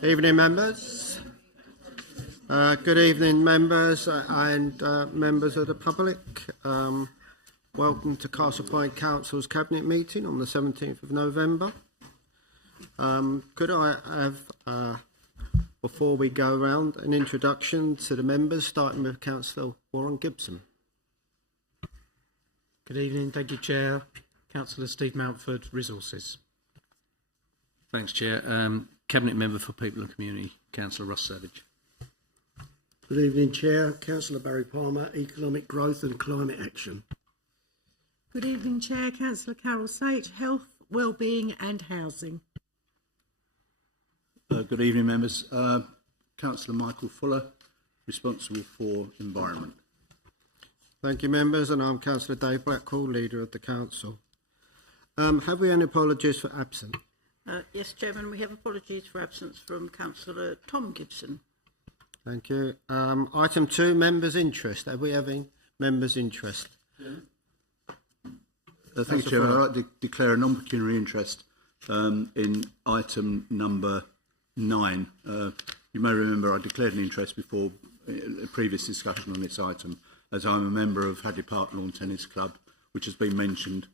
Evening, members. Good evening, members and members of the public. Welcome to Castle Point Council's Cabinet meeting on the 17th of November. Could I have, before we go around, an introduction to the members, starting with Councillor Warren Gibson. Good evening. Thank you, Chair. Councillor Steve Mountford, Resources. Thanks, Chair. Cabinet Member for People and Community, Councillor Ross Savage. Good evening, Chair. Councillor Barry Palmer, Economic Growth and Climate Action. Good evening, Chair. Councillor Carol Sage, Health, Wellbeing and Housing. Good evening, members. Councillor Michael Fuller, responsible for Environment. Thank you, members, and I'm Councillor Dave Blackwell, Leader of the Council. Have we any apologies for absent? Yes, Chairman, we have apologies for absence from Councillor Tom Gibson. Thank you. Item 2, members' interest. Have we having members' interest? Thank you, Chairman. I'd like to declare a non-pecuniary interest in item number 9. You may remember I declared an interest before a previous discussion on this item, as I'm a member of Hadley Park Lawn Tennis Club, which has been mentioned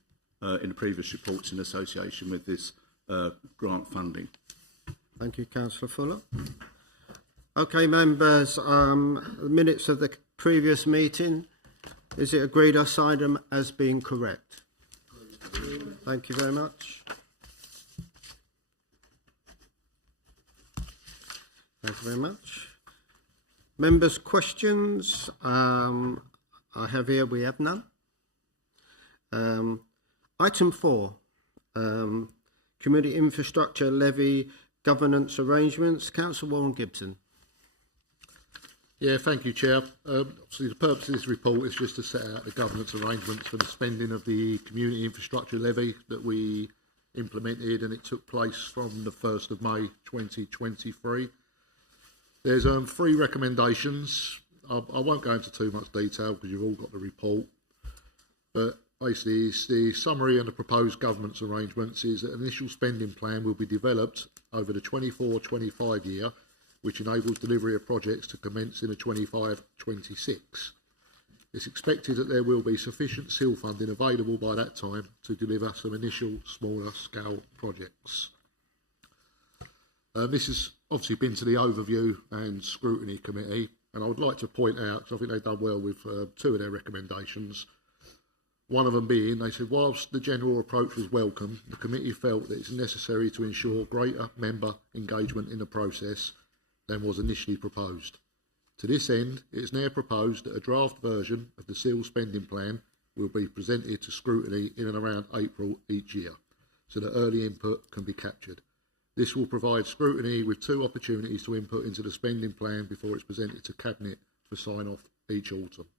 in the previous reports in association with this grant funding. Thank you, Councillor Fuller. Okay, members, the minutes of the previous meeting, is it agreed I sign them as being correct? Thank you very much. Thank you very much. Members' questions, I have here, we have none. Item 4, Community Infrastructure Levy Governance Arrangements. Councillor Warren Gibson. Yeah, thank you, Chair. Obviously, the purpose of this report is just to set out the governance arrangements for the spending of the Community Infrastructure Levy that we implemented, and it took place from the 1st of May 2023. There's 3 recommendations. I won't go into too much detail because you've all got the report, but basically the summary and the proposed governance arrangements is that an initial spending plan will be developed over the 24-25 year, which enables delivery of projects to commence in the 25-26. It's expected that there will be sufficient CIL funding available by that time to deliver some initial smaller scale projects. This has obviously been to the Overview and Scrutiny Committee, and I would like to point out, because I think they've done well with 2 of their recommendations. One of them being, they said, whilst the general approach was welcome, the committee felt that it's necessary to ensure greater member engagement in the process than was initially proposed. To this end, it is now proposed that a draft version of the CIL spending plan will be presented to scrutiny in and around April each year, so that early input can be captured. This will provide scrutiny with 2 opportunities to input into the spending plan before it's presented to Cabinet for sign-off each autumn.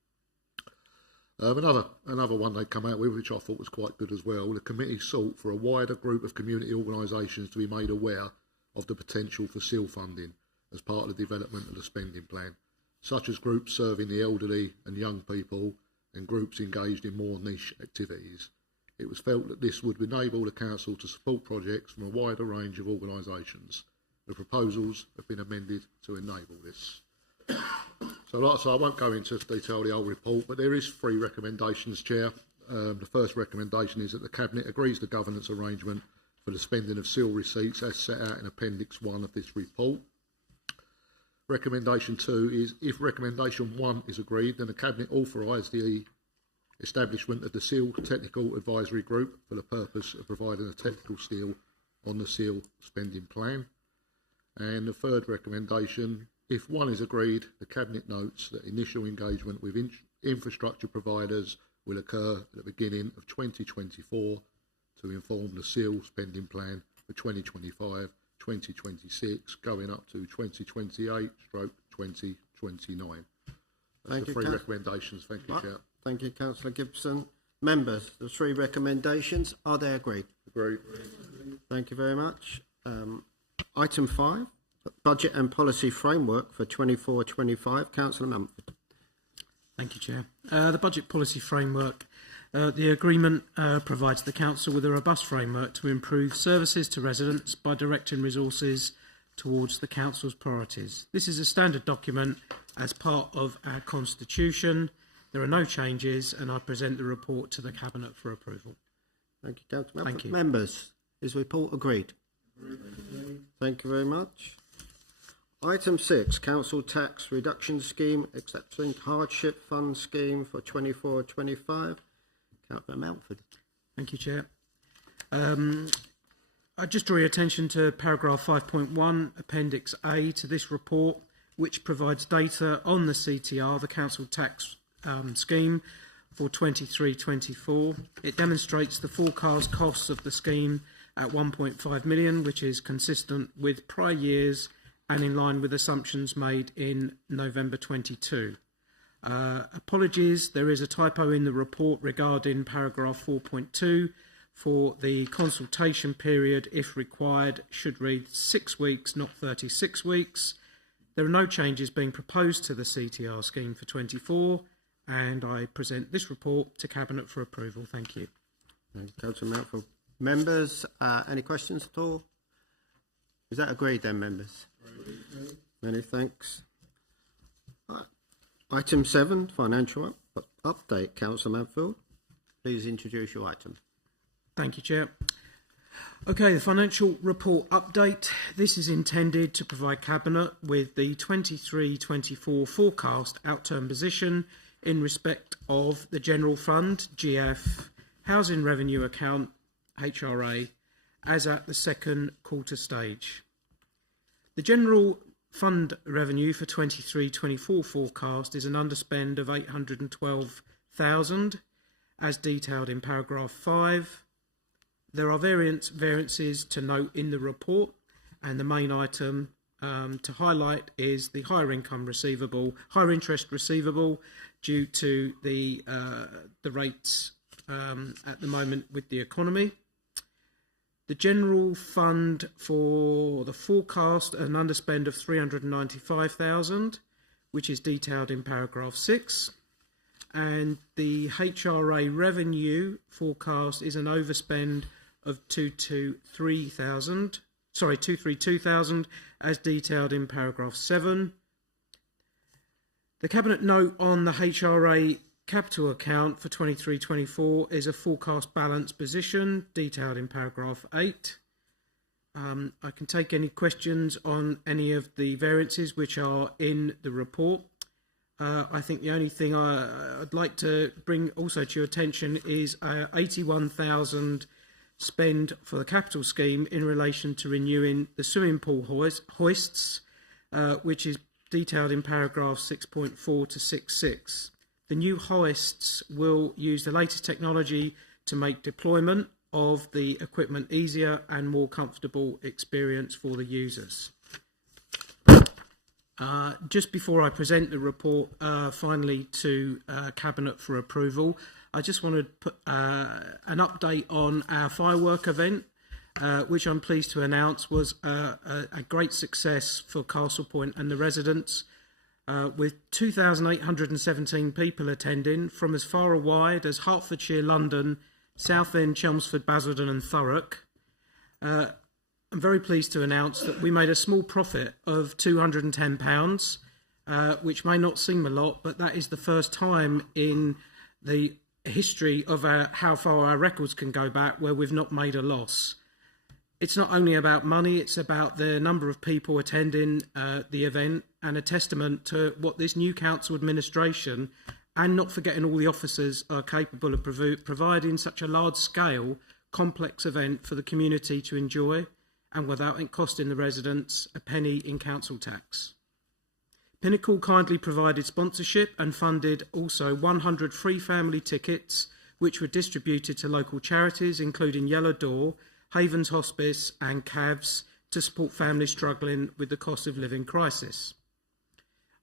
Another one they come out with, which I thought was quite good as well, the committee sought for a wider group of community organisations to be made aware of the potential for CIL funding as part of the development of the spending plan, such as groups serving the elderly and young people and groups engaged in more niche activities. It was felt that this would enable the Council to support projects from a wider range of organisations. The proposals have been amended to enable this. So like I say, I won't go into detail the whole report, but there is 3 recommendations, Chair. The first recommendation is that the Cabinet agrees the governance arrangement for the spending of CIL receipts as set out in Appendix 1 of this report. Recommendation 2 is, if recommendation 1 is agreed, then the Cabinet authorise the establishment of the CIL Technical Advisory Group for the purpose of providing a technical steer on the CIL spending plan. And the third recommendation, if 1 is agreed, the Cabinet notes that initial engagement with infrastructure providers will occur at the beginning of 2024 to inform the CIL spending plan for 2025-2026, going up to 2028/2029. That's the 3 recommendations. Thank you, Chair. Thank you, Councillor Gibson. Members, the 3 recommendations, are they agreed? Agreed. Thank you very much. Item 5, Budget and Policy Framework for 24-25. Councillor Mumford. Thank you, Chair. The Budget Policy Framework, the agreement provides the Council with a robust framework to improve services to residents by directing resources towards the Council's priorities. This is a standard document as part of our Constitution. There are no changes, and I present the report to the Cabinet for approval. Thank you, Councillor. Thank you. Members, is the report agreed? Thank you very much. Item 6, Council Tax Reduction Scheme, accepting Hardship Fund Scheme for 24-25. Councillor Mountford. Thank you, Chair. I just draw your attention to paragraph 5.1, Appendix A to this report, which provides data on the CTR, the Council Tax Scheme, for 23-24. It demonstrates the forecast costs of the scheme at 1.5 million, which is consistent with prior years and in line with assumptions made in November 22. Apologies, there is a typo in the report regarding paragraph 4.2 for the consultation period, if required, should read 6 weeks, not 36 weeks. There are no changes being proposed to the CTR scheme for 24, and I present this report to Cabinet for approval. Thank you. Thank you, Councillor Mountford. Members, any questions at all? Is that agreed then, members? Many thanks. Item 7, financial update. Councillor Mountford, please introduce your item. Thank you, Chair. Okay, the financial report update. This is intended to provide Cabinet with the 23-24 forecast outturn position in respect of the General Fund, GF, Housing Revenue Account, HRA, as at the second quarter stage. The General Fund revenue for 23-24 forecast is an underspend of 812,000, as detailed in paragraph 5. There are variances to note in the report, and the main item to highlight is the higher interest receivable due to the rates at the moment with the economy. The General Fund for the forecast, an underspend of 395,000, which is detailed in paragraph 6. And the HRA revenue forecast is an overspend of 232,000, as detailed in paragraph 7. The Cabinet note on the HRA capital account for 23-24 is a forecast balance position, detailed in paragraph 8. I can take any questions on any of the variances which are in the report. I think the only thing I'd like to bring also to your attention is 81,000 spend for the capital scheme in relation to renewing the swimming pool hoists, which is detailed in paragraph 6.4 to 6.6. The new hoists will use the latest technology to make deployment of the equipment easier and more comfortable experience for the users. Just before I present the report finally to Cabinet for approval, I just want to put an update on our firework event, which I'm pleased to announce was a great success for Castle Point and the residents, with 2,817 people attending from as far and wide as Hertfordshire, London, Southend, Chelmsford, Basildon and Thurrock. I'm very pleased to announce that we made a small profit of £210, which may not seem a lot, but that is the first time in the history of how far our records can go back where we've not made a loss. It's not only about money, it's about the number of people attending the event, and a testament to what this new council administration, and not forgetting all the officers, are capable of providing such a large-scale, complex event for the community to enjoy, and without it costing the residents a penny in council tax. Pinnacle kindly provided sponsorship and funded also 100 free family tickets, which were distributed to local charities, including Yellow Door, Havens Hospice and CAVS, to support families struggling with the cost of living crisis.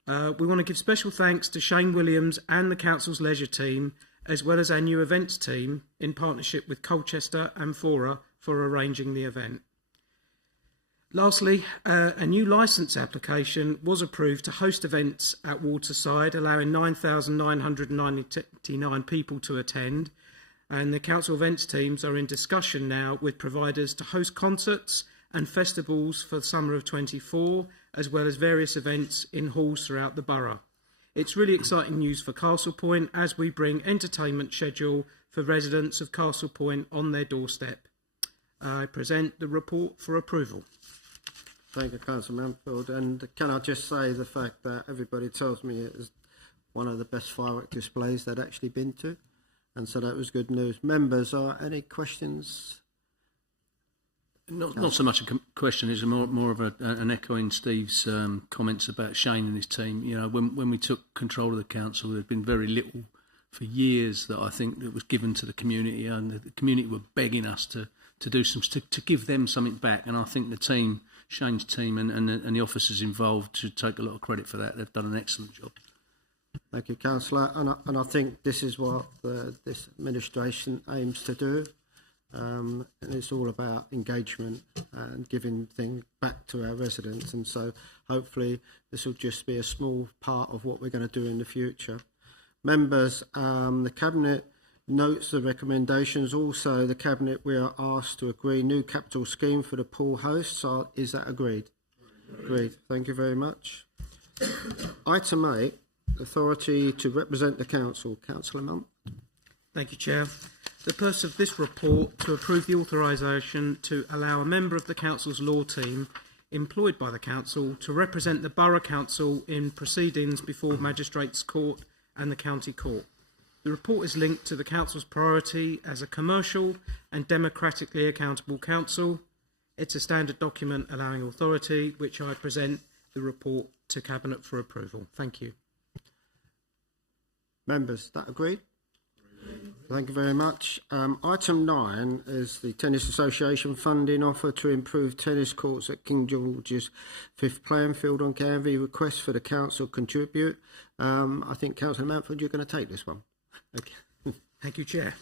We want to give special thanks to Shane Williams and the Council's leisure team, as well as our new events team, in partnership with Colchester and Fora, for arranging the event. Lastly, a new licence application was approved to host events at Waterside, allowing 9,999 people to attend, and the council events teams are in discussion now with providers to host concerts and festivals for the summer of 24, as well as various events in halls throughout the borough. It's really exciting news for Castle Point as we bring entertainment schedule for residents of Castle Point on their doorstep. I present the report for approval. Thank you, Councillor Manfield. And can I just say the fact that everybody tells me it is one of the best firework displays they'd actually been to, and so that was good news. Members, are any questions? Not so much a question, it's more of an echoing Steve's comments about Shane and his team. You know, when we took control of the council, there had been very little for years that I think that was given to the community, and the community were begging us to do to give them something back. And I think the team, Shane's team, and the officers involved should take a lot of credit for that. They've done an excellent job. Thank you, Councillor. And I think this is what this administration aims to do. And it's all about engagement and giving things back to our residents. And so hopefully this will just be a small part of what we're going to do in the future. Members, the Cabinet notes the recommendations. Also, the Cabinet, we are asked to agree new capital scheme for the pool hosts. Is that agreed? Agreed. Thank you very much. Item 8, authority to represent the council. Councillor Munt. Thank you, Chair. The purpose of this report to approve the authorisation to allow a member of the council's law team employed by the council to represent the borough council in proceedings before Magistrates Court and the County Court. The report is linked to the council's priority as a commercial and democratically accountable council. It's a standard document allowing authority, which I present the report to Cabinet for approval. Thank you. Members, that agreed? Thank you very much. Item 9 is the Tennis Association funding offer to improve tennis courts at King George's 5th playing field on Canvey. Request for the council contribute. I think Councillor Manford, you're going to take this one. Okay. Thank you, Chair.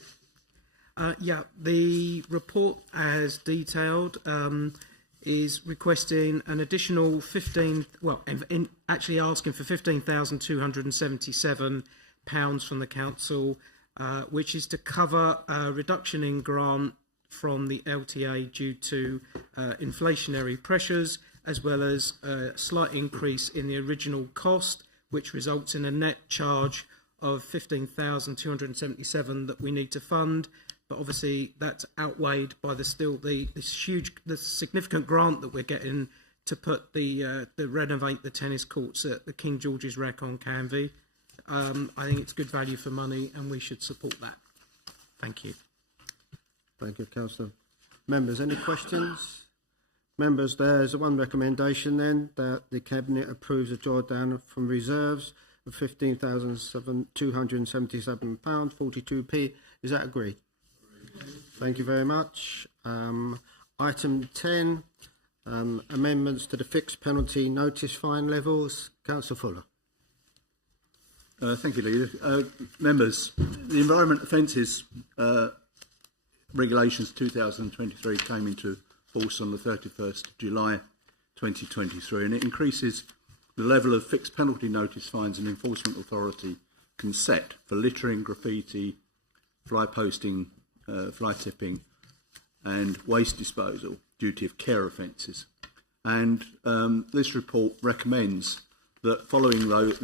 The report as detailed is requesting an additional actually asking for £15,277 from the council, which is to cover a reduction in grant from the LTA due to inflationary pressures, as well as a slight increase in the original cost, which results in a net charge of £15,277 that we need to fund. But obviously that's outweighed by the significant grant that we're getting to put the renovate the tennis courts at the King George's Rec on Canvey. I think it's good value for money, and we should support that. Thank you. Thank you, Councillor. Members, any questions? Members, there's one recommendation then, that the Cabinet approves a drawdown from reserves of £15,277, 42p. Is that agreed? Thank you very much. Item 10, amendments to the fixed penalty notice fine levels. Councillor Fuller. Thank you, Leader. Members, the Environment Offences Regulations 2023 came into force on the 31st of July 2023, and it increases the level of fixed penalty notice fines an enforcement authority can set for littering, graffiti, fly posting, fly tipping and waste disposal, duty of care offences. And this report recommends that following those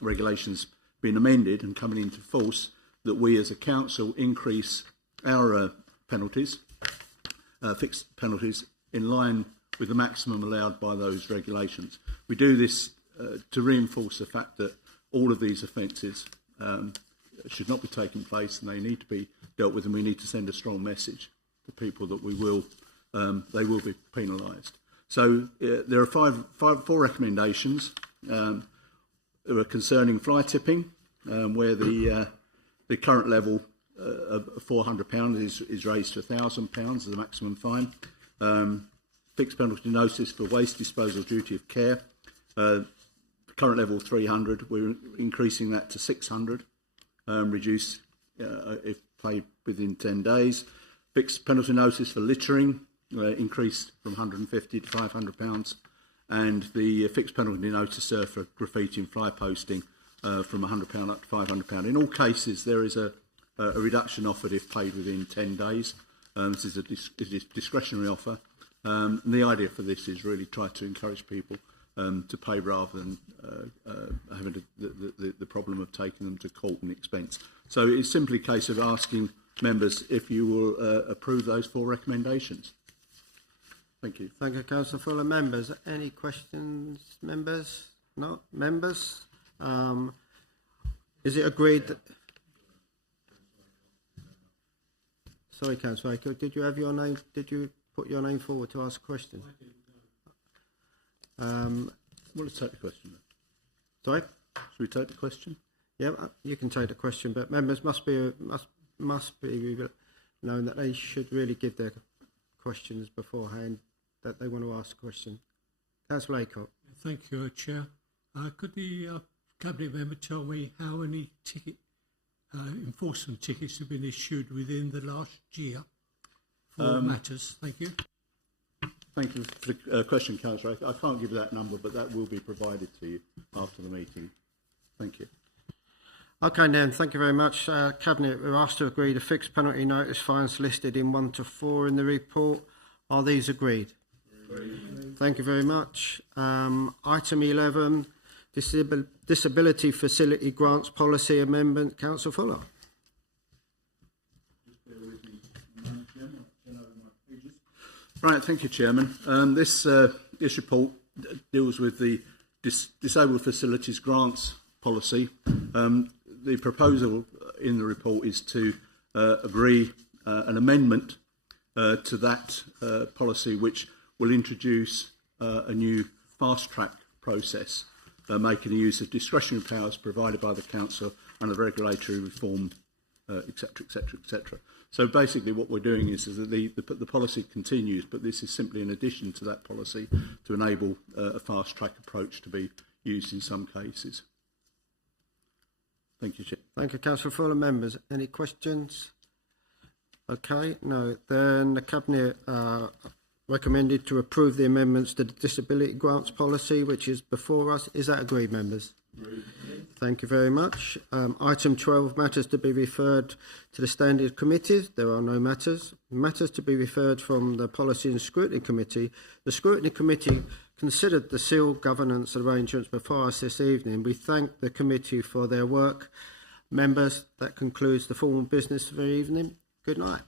regulations being amended and coming into force, that we as a council increase our penalties, fixed penalties, in line with the maximum allowed by those regulations. We do this to reinforce the fact that all of these offences should not be taking place, and they need to be dealt with, and we need to send a strong message to people that they will be penalised. So there are four recommendations. There are concerning fly tipping, where the current level of £400 is raised to £1,000 as the maximum fine. Fixed penalty notice for waste disposal, duty of care. Current level 300, we're increasing that to 600. Reduce if paid within 10 days. Fixed penalty notice for littering, increased from £150 to £500, and the fixed penalty notice for graffiti and fly posting from £100 up to £500. In all cases, there is a reduction offered if paid within 10 days. This is a discretionary offer. And the idea for this is really try to encourage people to pay rather than having the problem of taking them to court and expense. So it's simply a case of asking members if you will approve those 4 recommendations. Thank you. Thank you, Councillor Fuller. Members, any questions? Members? No? Members? Is it agreed that... Sorry, Councillor Aker, did you have your name? Did you put your name forward to ask a question? Well, let's take the question then. Sorry? Should we take the question? Yeah, you can take the question, but members must be known that they should really give their questions beforehand, that they want to ask a question. Councillor Aycock. Thank you, Chair. Could the Cabinet member tell me how many enforcement tickets have been issued within the last year for matters? Thank you. Thank you for the question, Councillor. I can't give that number, but that will be provided to you after the meeting. Thank you. Okay then, thank you very much. Cabinet, we're asked to agree the fixed penalty notice fines listed in 1 to 4 in the report. Are these agreed? Agreed. Thank you very much. Item 11, Disability Facility Grants Policy Amendment. Councillor Fuller. Right, thank you, Chairman. This report deals with the Disabled Facilities Grants Policy. The proposal in the report is to agree an amendment to that policy, which will introduce a new fast-track process, making use of discretionary powers provided by the Council under regulatory reform, etc., etc., etc. So basically what we're doing is that the policy continues, but this is simply an addition to that policy to enable a fast-track approach to be used in some cases. Thank you, Chair. Thank you, Councillor Fuller. Members, any questions? Okay, no. Then the Cabinet recommended to approve the amendments to the Disability Grants Policy, which is before us. Is that agreed, members? Agreed. Thank you very much. Item 12, matters to be referred to the Standing Committees. There are no matters. Matters to be referred from the Policy and Scrutiny Committee. The Scrutiny Committee considered the CIL Governance Arrangements before us this evening. We thank the committee for their work. Members, that concludes the formal business for the evening. Good night.